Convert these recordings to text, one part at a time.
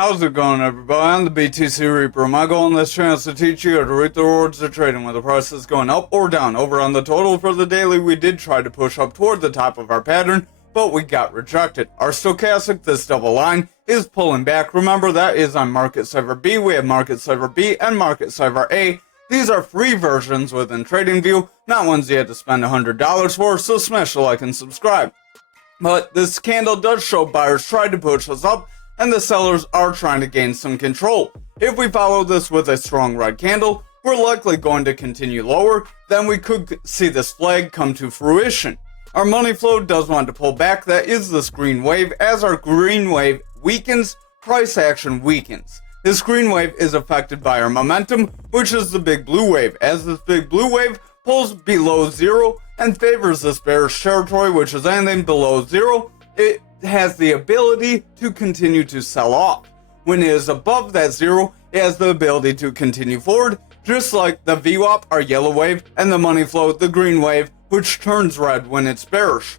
How's it going, everybody? I'm the BTC Reaper. My goal on this channel is to teach you how to reap the rewards of trading when the price is going up or down. Over on the total for the daily, we did try to push up toward the top of our pattern, but we got rejected. Our stochastic, this double line, is pulling back. Remember, that is on Market Cipher B. We have Market Cipher B and Market Cipher A. These are free versions within TradingView, not ones you had to spend $100 for, so smash the like and subscribe. But this candle does show buyers tried to push us up, and the sellers are trying to gain some control. If we follow this with a strong red candle, we're likely going to continue lower, then we could see this flag come to fruition. Our money flow does want to pull back, that is this green wave. As our green wave weakens, price action weakens. This green wave is affected by our momentum, which is the big blue wave. As this big blue wave pulls below zero and favors this bearish territory, which is anything below zero, it has the ability to continue to sell off. When it is above that zero, it has the ability to continue forward, just like the VWAP, our yellow wave, and the money flow, the green wave, which turns red when it's bearish.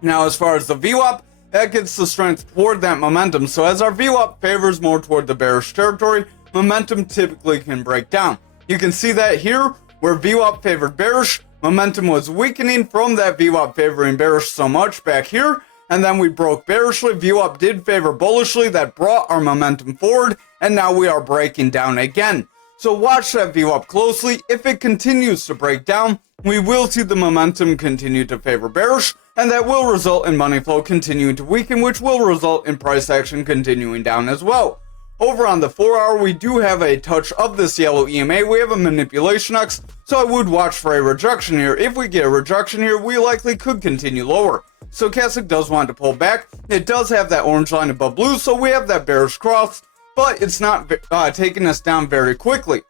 Now, as far as the VWAP, that gets the strength toward that momentum. So as our VWAP favors more toward the bearish territory, momentum typically can break down. You can see that here, where VWAP favored bearish, momentum was weakening from that VWAP favoring bearish so much back here, and then we broke bearishly. VWAP did favor bullishly, that brought our momentum forward, and now we are breaking down again. So watch that VWAP closely. If it continues to break down, we will see the momentum continue to favor bearish, and that will result in money flow continuing to weaken, which will result in price action continuing down as well. Over on the 4 hour, we do have a touch of this yellow EMA. We have a manipulation X, so I would watch for a rejection here. If we get a rejection here, we likely could continue lower. Stochastic does want to pull back. It does have that orange line above blue, so we have that bearish cross, but it's not taking us down very quickly.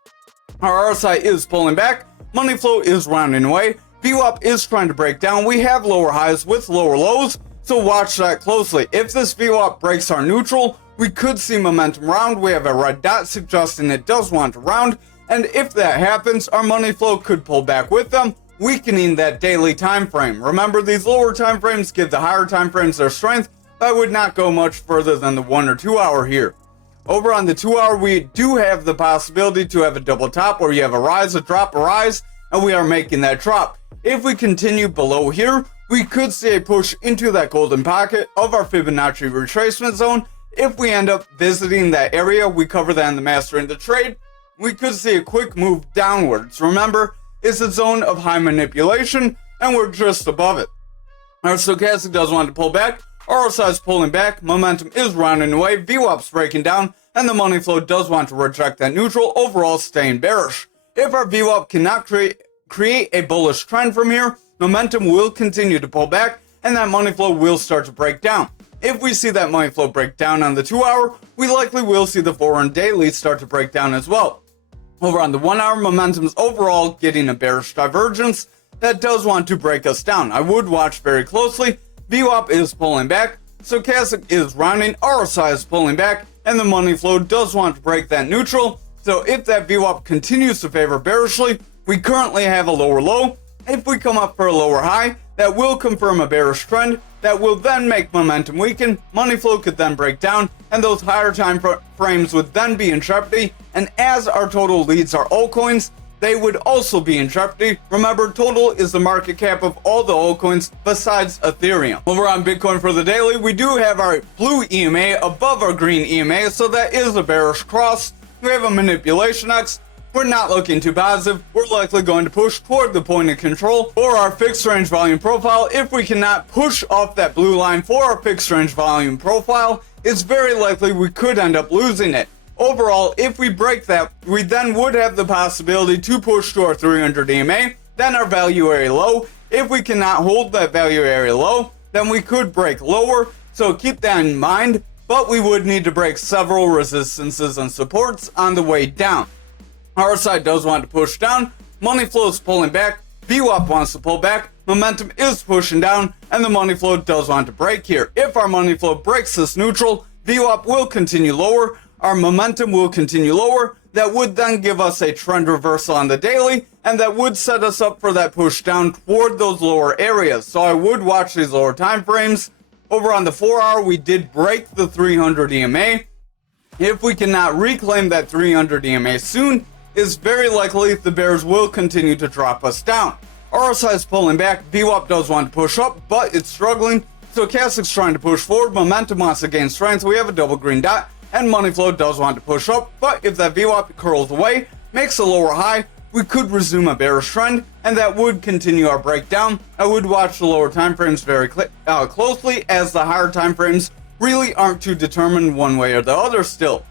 Our RSI is pulling back. Money flow is rounding away. VWAP is trying to break down. We have lower highs with lower lows, so watch that closely. If this VWAP breaks our neutral, we could see momentum round. We have a red dot suggesting it does want to round, and if that happens, our money flow could pull back with them, weakening that daily time frame. Remember, these lower time frames give the higher time frames their strength. I would not go much further than the 1 or 2 hour here. Over on the 2 hour, we do have the possibility to have a double top where you have a rise, a drop, a rise, and we are making that drop. If we continue below here, we could see a push into that golden pocket of our Fibonacci retracement zone. If we end up visiting that area, we cover that in the Mastering the Trade, we could see a quick move downwards. Remember, it's a zone of high manipulation, and we're just above it. Our stochastic does want to pull back, RSI is pulling back, momentum is rounding away, VWAP's breaking down, and the money flow does want to reject that neutral, overall staying bearish. If our VWAP cannot create a bullish trend from here, momentum will continue to pull back, and that money flow will start to break down. If we see that money flow break down on the 2 hour, we likely will see the 4 and daily start to break down as well. Over on the 1 hour, momentum's overall getting a bearish divergence that does want to break us down. I would watch very closely. VWAP is pulling back, stochastic is rounding, RSI is pulling back, and the money flow does want to break that neutral. So if that VWAP continues to favor bearishly, we currently have a lower low. If we come up for a lower high, that will confirm a bearish trend, that will then make momentum weaken, money flow could then break down, and those higher time frames would then be in jeopardy, and as our total leads our altcoins, they would also be in jeopardy. Remember, total is the market cap of all the altcoins besides Ethereum. Over on Bitcoin for the daily, we do have our blue EMA above our green EMA, so that is a bearish cross. We have a manipulation X. We're not looking too positive. We're likely going to push toward the point of control for our fixed range volume profile. If we cannot push off that blue line for our fixed range volume profile, it's very likely we could end up losing it. Overall, if we break that, we then would have the possibility to push to our 300 EMA, then our value area low. If we cannot hold that value area low, then we could break lower, so keep that in mind, but we would need to break several resistances and supports on the way down. RSI does want to push down, money flow is pulling back, VWAP wants to pull back, momentum is pushing down, and the money flow does want to break here. If our money flow breaks this neutral, VWAP will continue lower, our momentum will continue lower. That would then give us a trend reversal on the daily, and that would set us up for that push down toward those lower areas. So I would watch these lower time frames. Over on the 4 hour, we did break the 300 EMA. If we cannot reclaim that 300 EMA soon, it's very likely the bears will continue to drop us down. RSI is pulling back, VWAP does want to push up, but it's struggling. Stochastic's trying to push forward, momentum wants to gain strength, we have a double green dot, and money flow does want to push up, but if that VWAP curls away, makes a lower high, we could resume a bearish trend, and that would continue our breakdown. I would watch the lower time frames very closely, as the higher time frames really aren't too determined one way or the other still.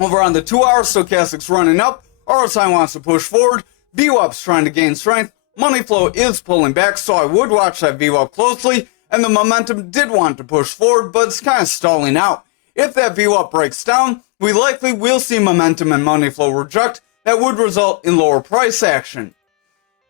Over on the 2 hour, Stochastic's running up, RSI wants to push forward, VWAP's trying to gain strength, money flow is pulling back, so I would watch that VWAP closely, and the momentum did want to push forward, but it's kind of stalling out. If that VWAP breaks down, we likely will see momentum and money flow reject. That would result in lower price action.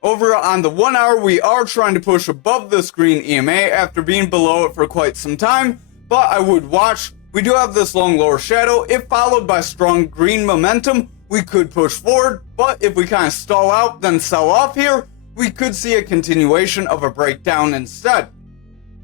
Over on the 1 hour, we are trying to push above this green EMA after being below it for quite some time, but I would watch. We do have this long lower shadow. If followed by strong green momentum, we could push forward, but if we kind of stall out, then sell off here, we could see a continuation of a breakdown instead.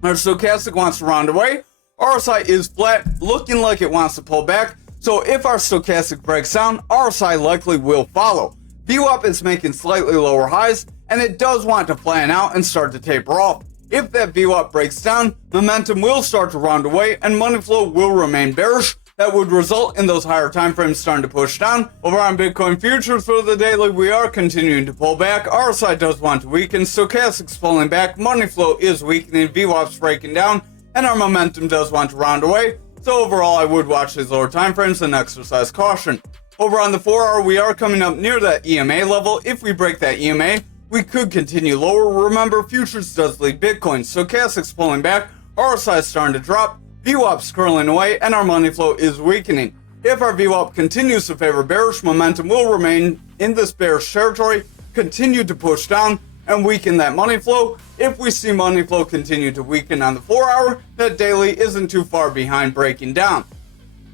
Our Stochastic wants to round away. RSI is flat, looking like it wants to pull back. So if our Stochastic breaks down, RSI likely will follow. VWAP is making slightly lower highs, and it does want to flatten out and start to taper off. If that VWAP breaks down, momentum will start to round away, and money flow will remain bearish. That would result in those higher time frames starting to push down. Over on Bitcoin futures for the daily, we are continuing to pull back. RSI does want to weaken, Stochastic's pulling back, money flow is weakening, VWAP's breaking down, and our momentum does want to round away. So overall, I would watch these lower time frames and exercise caution. Over on the 4 hour, we are coming up near that EMA level. If we break that EMA, we could continue lower. Remember, futures does lead Bitcoin. Stochastic's pulling back, RSI is starting to drop, VWAP's curling away, and our money flow is weakening. If our VWAP continues to favor bearish, momentum will remain in this bearish territory, continue to push down, and weaken that money flow. If we see money flow continue to weaken on the 4 hour, that daily isn't too far behind breaking down.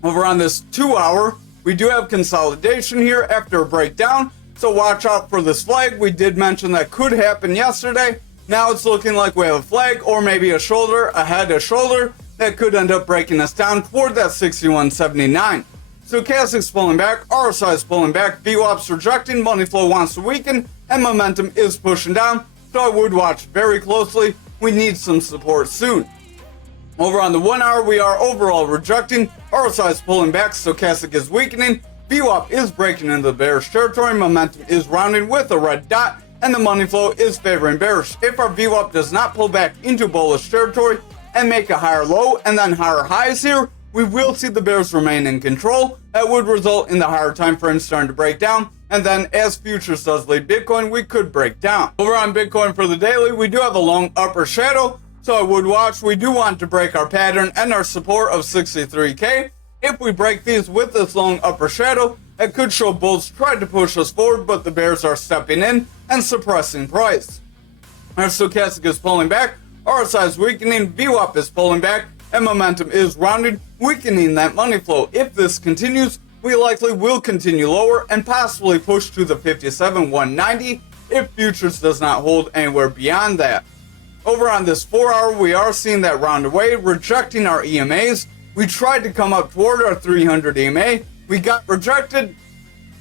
Over on this 2 hour, we do have consolidation here after a breakdown, so watch out for this flag. We did mention that could happen yesterday. Now it's looking like we have a flag or maybe a shoulder, a head, a shoulder, that could end up breaking us down toward that 61.79. Stochastic's pulling back, RSI is pulling back, VWAP's rejecting, money flow wants to weaken, and momentum is pushing down, so I would watch very closely. We need some support soon. Over on the 1 hour, we are overall rejecting, RSI is pulling back, Stochastic is weakening, VWAP is breaking into the bearish territory, momentum is rounding with a red dot, and the money flow is favoring bearish. If our VWAP does not pull back into bullish territory and make a higher low and then higher highs here, we will see the bears remain in control. That would result in the higher time frames starting to break down, and then as futures does lead Bitcoin, we could break down. Over on Bitcoin for the daily, we do have a long upper shadow, so I would watch. We do want to break our pattern and our support of 63K. If we break these with this long upper shadow, it could show bulls tried to push us forward, but the bears are stepping in and suppressing price. Our Stochastic is pulling back, RSI is weakening, VWAP is pulling back, and momentum is rounding, weakening that money flow. If this continues, we likely will continue lower and possibly push to the 57.190 if futures does not hold anywhere beyond that. Over on this 4 hour, we are seeing that round away, rejecting our EMAs. We tried to come up toward our 300 EMA, we got rejected.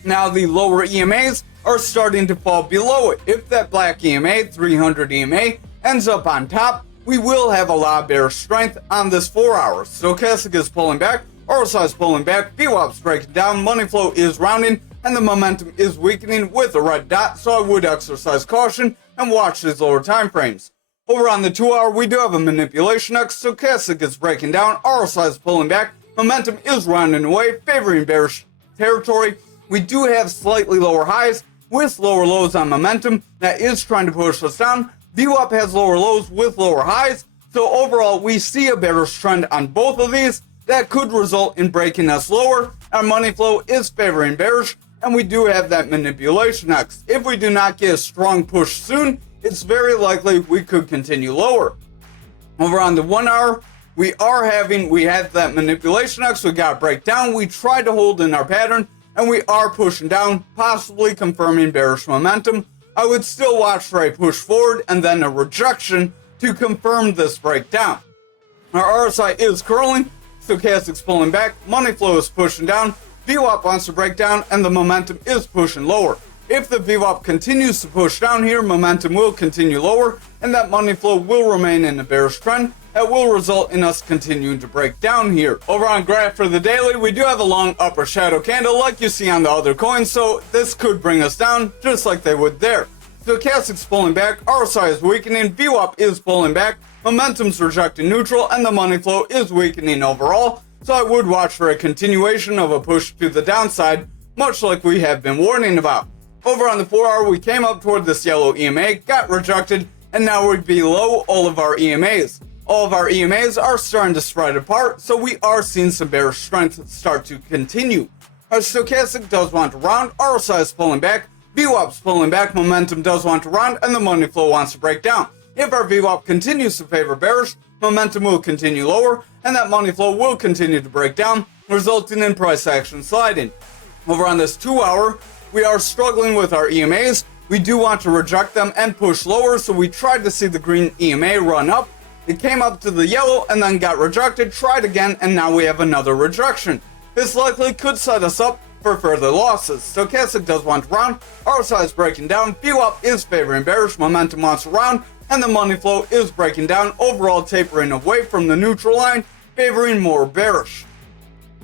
Now the lower EMAs are starting to fall below it. If that black EMA, 300 EMA, ends up on top, we will have a lot of bearish strength on this 4 hour. Stochastic is pulling back, RSI is pulling back, VWAP's breaking down, money flow is rounding, and the momentum is weakening with a red dot, so I would exercise caution and watch these lower time frames. Over on the 2 hour, we do have a manipulation X. Stochastic is breaking down, RSI is pulling back, momentum is rounding away, favoring bearish territory. We do have slightly lower highs with lower lows on momentum that is trying to push us down. VWAP has lower lows with lower highs, so overall we see a bearish trend on both of these that could result in breaking us lower. Our money flow is favoring bearish, and we do have that manipulation X. If we do not get a strong push soon, it's very likely we could continue lower. Over on the 1 hour, we had that manipulation X, we got a breakdown, we tried to hold in our pattern, and we are pushing down, possibly confirming bearish momentum. I would still watch for a push forward and then a rejection to confirm this breakdown. Our RSI is curling, Stochastic's pulling back, money flow is pushing down, VWAP wants to break down, and the momentum is pushing lower. If the VWAP continues to push down here, momentum will continue lower, and that money flow will remain in a bearish trend. That will result in us continuing to break down here. Over on graph for the daily, we do have a long upper shadow candle like you see on the other coins, so this could bring us down just like they would there. Stochastic's pulling back, RSI is weakening, VWAP is pulling back, momentum's rejecting neutral, and the money flow is weakening overall, so I would watch for a continuation of a push to the downside, much like we have been warning about. Over on the 4-hour, we came up toward this yellow EMA, got rejected, and now we're below all of our EMAs. All of our EMAs are starting to spread apart, so we are seeing some bearish strength start to continue. Our stochastic does want to round, RSI is pulling back, VWAP's pulling back, momentum does want to round, and the money flow wants to break down. If our VWAP continues to favor bearish, momentum will continue lower, and that money flow will continue to break down, resulting in price action sliding. Over on this 2-hour, we are struggling with our EMAs. We do want to reject them and push lower, so we tried to see the green EMA run up. It came up to the yellow and then got rejected, tried again, and now we have another rejection. This likely could set us up for further losses. Stochastic does want to round, RSI is breaking down, VWAP is favoring bearish, momentum wants to round, and the money flow is breaking down, overall tapering away from the neutral line, favoring more bearish.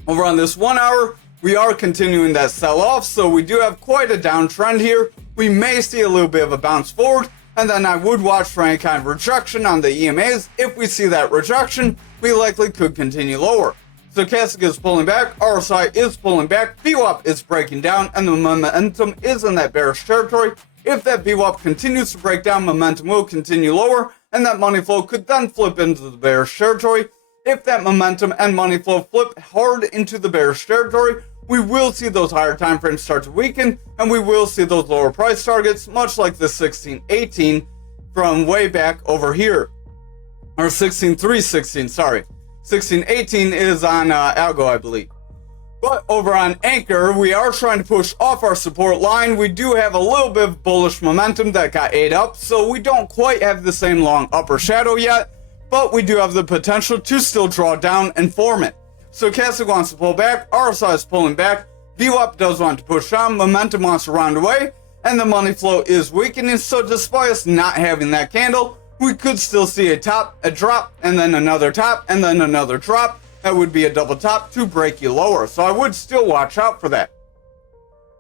Over on this 1-hour, we are continuing that sell-off, so we do have quite a downtrend here. We may see a little bit of a bounce forward, and then I would watch for any kind of rejection on the EMAs. If we see that rejection, we likely could continue lower. Stochastic is pulling back, RSI is pulling back, VWAP is breaking down, and the momentum is in that bearish territory. If that VWAP continues to break down, momentum will continue lower, and that money flow could then flip into the bearish territory. If that momentum and money flow flip hard into the bearish territory, we will see those higher time frames start to weaken, and we will see those lower price targets, much like the 1618 from way back over here. Or 16316, sorry. 1618 is on algo, I believe. But over on ankr, we are trying to push off our support line. We do have a little bit of bullish momentum that got ate up, so we don't quite have the same long upper shadow yet, but we do have the potential to still draw down and form it. Stochastic wants to pull back, RSI is pulling back, VWAP does want to push down, momentum wants to round away, and the money flow is weakening, so despite us not having that candle, we could still see a top, a drop, and then another top, and then another drop. That would be a double top to break you lower, so I would still watch out for that.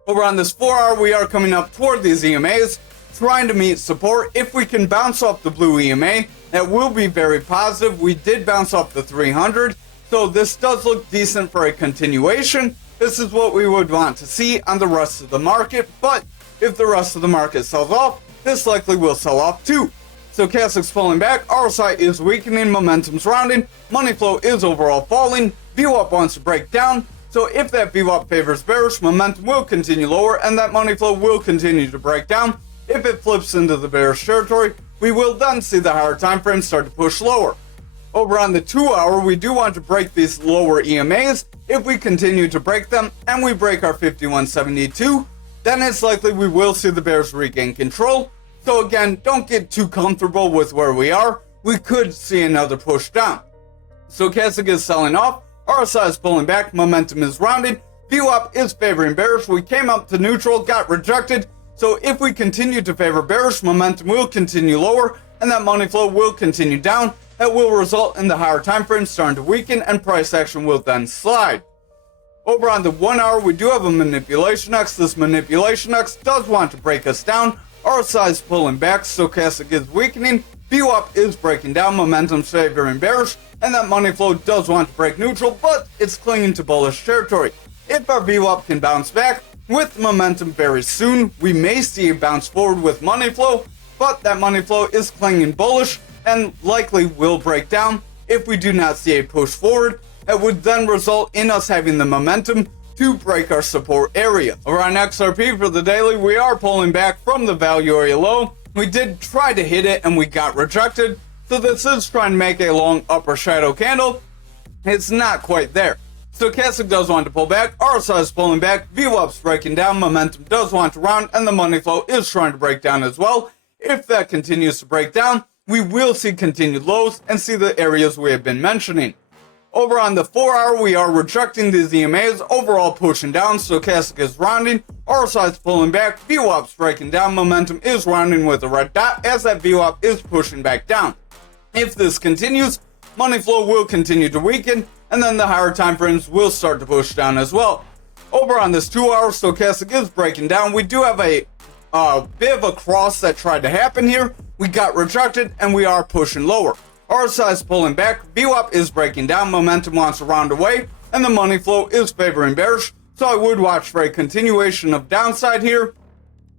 Over on this 4-hour, we are coming up toward these EMAs, trying to meet support. If we can bounce off the blue EMA, that will be very positive. We did bounce off the 300, so this does look decent for a continuation. This is what we would want to see on the rest of the market, but if the rest of the market sells off, this likely will sell off too. Stochastic's pulling back, RSI is weakening, momentum's rounding, money flow is overall falling, VWAP wants to break down, so if that VWAP favors bearish, momentum will continue lower, and that money flow will continue to break down. If it flips into the bearish territory, we will then see the higher time frame start to push lower. Over on the 2-hour, we do want to break these lower EMAs. If we continue to break them, and we break our 5172, then it's likely we will see the bears regain control. So again, don't get too comfortable with where we are. We could see another push down. Stochastic is selling off, RSI is pulling back, momentum is rounded, VWAP is favoring bearish. We came up to neutral, got rejected. So if we continue to favor bearish, momentum will continue lower, and that money flow will continue down. That will result in the higher time frame starting to weaken, and price action will then slide. Over on the 1-hour, we do have a manipulation X. This manipulation X does want to break us down. RSI is pulling back, stochastic is weakening, VWAP is breaking down, momentum's favoring bearish, and that money flow does want to break neutral, but it's clinging to bullish territory. If our VWAP can bounce back with momentum very soon, we may see a bounce forward with money flow, but that money flow is clinging bullish and likely will break down. If we do not see a push forward, it would then result in us having the momentum to break our support area. Around XRP for the daily, we are pulling back from the value area low. We did try to hit it and we got rejected, so this is trying to make a long upper shadow candle. It's not quite there. Stochastic does want to pull back, RSI is pulling back, VWAP's breaking down, momentum does want to round, and the money flow is trying to break down as well. If that continues to break down, we will see continued lows and see the areas we have been mentioning. Over on the 4 hour, we are rejecting these EMAs, overall pushing down, stochastic is rounding, RSI is pulling back, VWAP's breaking down, momentum is rounding with a red dot as that VWAP is pushing back down. If this continues, money flow will continue to weaken, and then the higher time frames will start to push down as well. Over on this 2 hour, stochastic is breaking down. We do have a bit of a cross that tried to happen here. We got rejected, and we are pushing lower. RSI is pulling back, VWAP is breaking down, momentum wants to round away, and the money flow is favoring bearish, so I would watch for a continuation of downside here.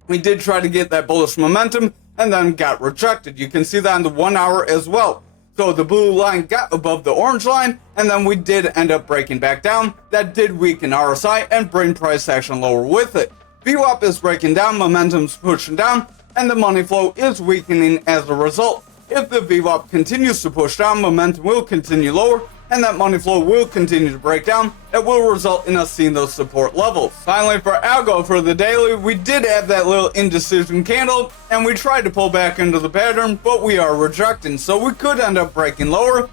We did try to get that bullish momentum, and then got rejected. You can see that on the 1 hour as well. So the blue line got above the orange line, and then we did end up breaking back down. That did weaken RSI and bring price action lower with it. VWAP is breaking down, momentum's pushing down, and the money flow is weakening as a result. If the VWAP continues to push down, momentum will continue lower, and that money flow will continue to break down. It will result in us seeing those support levels. Finally, for algo for the daily, we did have that little indecision candle, and we tried to pull back into the pattern, but we are rejecting, so we could end up breaking lower.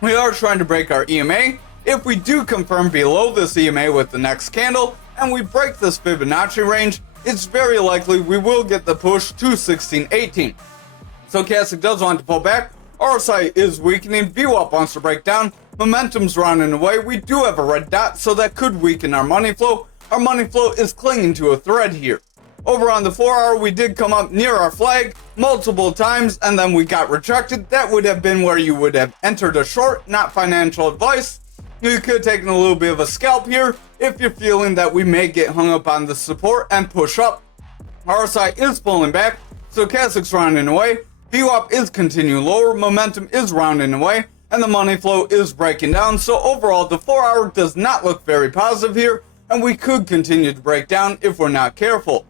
We are trying to break our EMA. If we do confirm below this EMA with the next candle, and we break this Fibonacci range, it's very likely we will get the push to 1618. Stochastic does want to pull back, RSI is weakening, VWAP wants to break down, momentum's rounding away, we do have a red dot, so that could weaken our money flow. Our money flow is clinging to a thread here. Over on the 4 hour, we did come up near our flag multiple times, and then we got rejected. That would have been where you would have entered a short, not financial advice. You could have taken a little bit of a scalp here if you're feeling that we may get hung up on the support and push up. RSI is pulling back, stochastic's rounding away, VWAP is continuing lower, momentum is rounding away, and the money flow is breaking down. So overall, the 4 hour does not look very positive here, and we could continue to break down if we're not careful.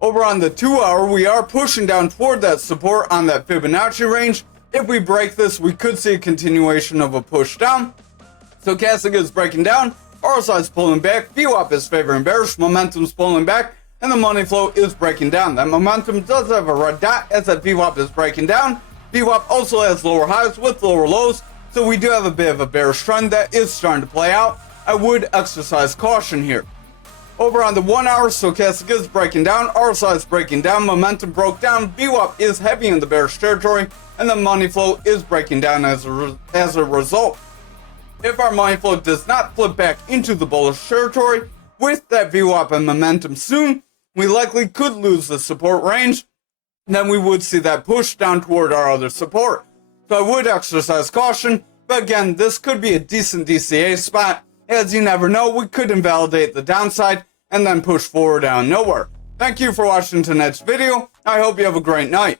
Over on the 2 hour, we are pushing down toward that support on that Fibonacci range. If we break this, we could see a continuation of a push down. Stochastic is breaking down, RSI is pulling back, VWAP is favoring bearish, momentum's pulling back, and the money flow is breaking down. That momentum does have a red dot as that VWAP is breaking down. VWAP also has lower highs with lower lows, so we do have a bit of a bearish trend that is starting to play out. I would exercise caution here. Over on the 1 hour, stochastic is breaking down, RSI is breaking down, momentum broke down, VWAP is heavy in the bearish territory, and the money flow is breaking down as a result. If our money flow does not flip back into the bullish territory with that VWAP and momentum soon, we likely could lose the support range. Then we would see that push down toward our other support. So I would exercise caution, but again, this could be a decent DCA spot. As you never know, we could invalidate the downside and then push forward out of nowhere. Thank you for watching tonight's video. I hope you have a great night.